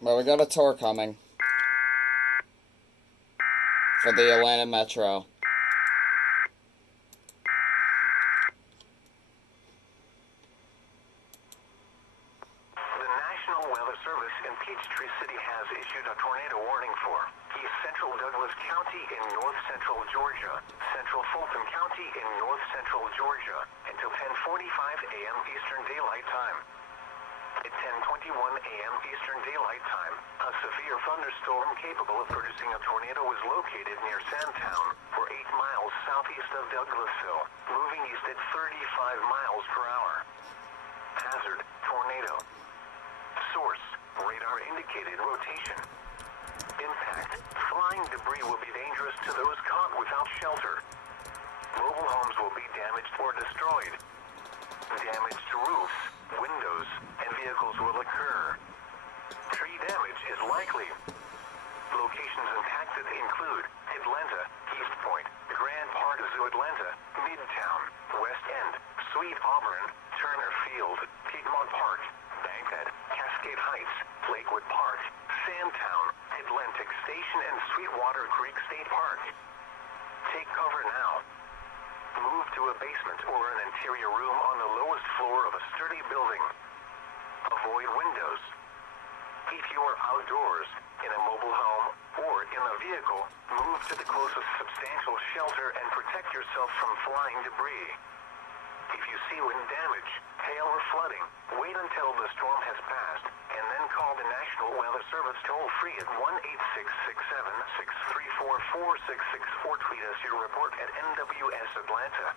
But we got a TOR coming for the Atlanta Metro. The National Weather Service in Peachtree City has issued a tornado warning for East Central Douglas County in north central Georgia, Central Fulton County in north central Georgia, until 10:45 a.m. Eastern Daylight Time. At 10:21 a.m. Eastern Daylight Time, a severe thunderstorm capable of producing a tornado was located near Sandtown, 8 miles southeast of Douglasville, moving east at 35 miles per hour. Hazard, tornado. Source, radar indicated rotation. Impact, flying debris will be dangerous to those caught without shelter. Mobile homes will be damaged or destroyed. Damage to roofs, windows, and vehicles will occur. Tree damage is likely. Locations impacted include Atlanta, East Point, Grand Park Zoo Atlanta, Midtown, West End, Sweet Auburn, Turner Field, Piedmont Park, Bankhead, Cascade Heights, Lakewood Park, Sandtown, Atlantic Station, and Sweetwater Creek State Park. Take cover now. Move to a basement or an interior room on the lowest floor of a sturdy building. Avoid windows. If you are outdoors, in a mobile home, or in a vehicle, move to the closest substantial shelter and protect yourself from flying debris. If you see wind damage, hail or flooding, wait until the storm has passed, and then call the National Weather Service toll-free at 1-866-7-634-4664. Tweet us your report at NWS Atlanta.